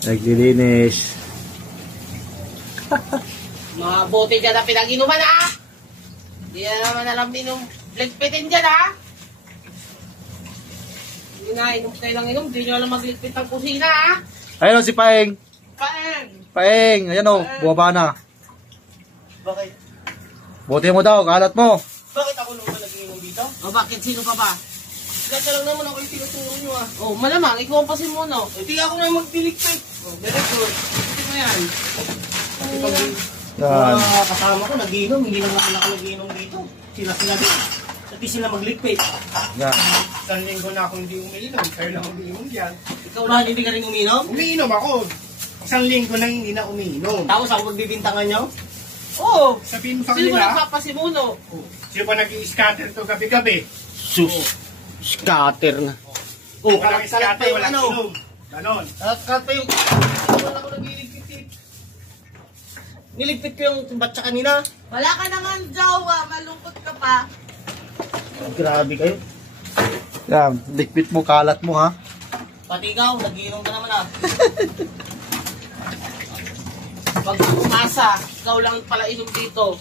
Naglilinis. Mga bote dyan na pinag-inuman ha. Hindi na naman alam minum. Ligpitin dyan ha. Hindi na, inom kayo lang inom. Hindi nyo alam magligpit ang kusina ha. Ayun o si Paeng. Paeng! Paeng, ayan o, buwaba na. Bakit? Bote mo daw, kalat mo. Bakit ako naman nag-inom dito? O bakit? Sino pa ba? Kaya lang naman ako yung tinuturo nyo ah. Oh, malamang, ikaw ang pasin mo no. Hindi ako na magdiligpit. Oh, very good. Hindi mo yan. Yan. Kasama ko nag-inom, hindi naman ako nag-inom dito. Sila din. Pati sila magligpit. Yan. Isang linggo na ako hindi umiinom. Kayo lang umiinom dyan. Ikaw lang hindi ka rin uminom? Umiinom ako. Isang linggo na hindi na umiinom. Tapos ako magbibintangan nyo? Oo. Sabihin mo sa Sino ba kanila. nagpapasimuno? Sino ba nag-i-scatter to gabi-gabi? Sus. Scatter na. Oh, Walang kalat pa scatter, yung walang ano. inom. Ganon. Kalat pa yung... Wala ako nagliligpit. Niligpit ko yung batsa kanina. Wala ka naman jowa, malungkot ka pa. Grabe kayo. Yan, likpit mo, kalat mo ha. Pati ikaw, nag-iinom ka naman ah. Pag umasa, ikaw lang pala inom dito.